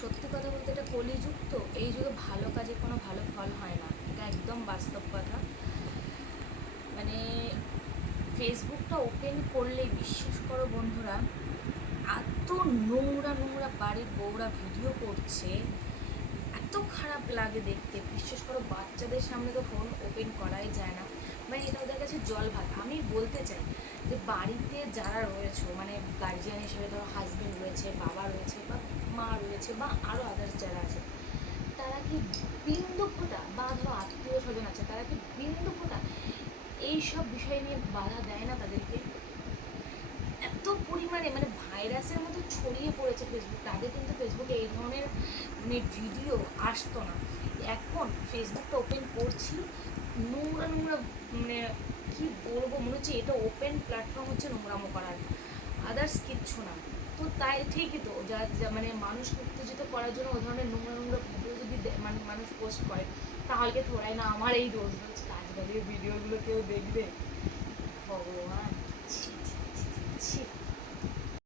সত্যি কথা বলতে এটা কলিযুগ, তো এই যুগে ভালো কাজে কোনো ভালো ফল হয় না, এটা একদম বাস্তব কথা। মানে ফেসবুকটা ওপেন করলেই বিশ্বাস করো বন্ধুরা, এত নোংরা নোংরা বাড়ির বউরা ভিডিও করছে, এত খারাপ লাগে দেখতে। বিশ্বাস করো বাচ্চাদের সামনে তো ফোন ওপেন করাই যায় না, মানে এটা ওদের কাছে জল ভাত। আমি বলতে চাই যে বাড়িতে যারা রয়েছে, মানে গার্জিয়ান হিসেবে ধরো হাজবেন্ড রয়েছে, বাবা রয়েছে, বা মা রয়েছে, বা আরও আদার্স যারা আছে, তারা কি বিন্দু ফোঁটা, বা ধরো আত্মীয় স্বজন আছে, তারা কি বিন্দু ফোঁটা এইসব বিষয় নিয়ে বাধা দেয় না তাদেরকে? এত পরিমাণে মানে ভাইরাসের মতো ছড়িয়ে পড়েছে ফেসবুকটা। আগে কিন্তু ফেসবুকে এই ধরনের মানে ভিডিও আসতো না। এখন ফেসবুকটা ওপেন করছি, নোংরা নোংরা, মানে কি বলবো, মনে হচ্ছে এটা ওপেন প্ল্যাটফর্ম হচ্ছে নোংরামো করার, আদার্স কিচ্ছু না। তো তাই ঠিকই তো, মানে মানুষকে উত্তেজিত করার জন্য ওই ধরনের নোংরা নোংরা ভিডিও যদি মানে মানুষ পোস্ট করে, তাহলে থোড়াই না আমার এই রোজ রোজ কাজ বাড়িয়ে ভিডিওগুলো কেউ দেখবে? ভগবান, ছি ছি ছি ছি ছি।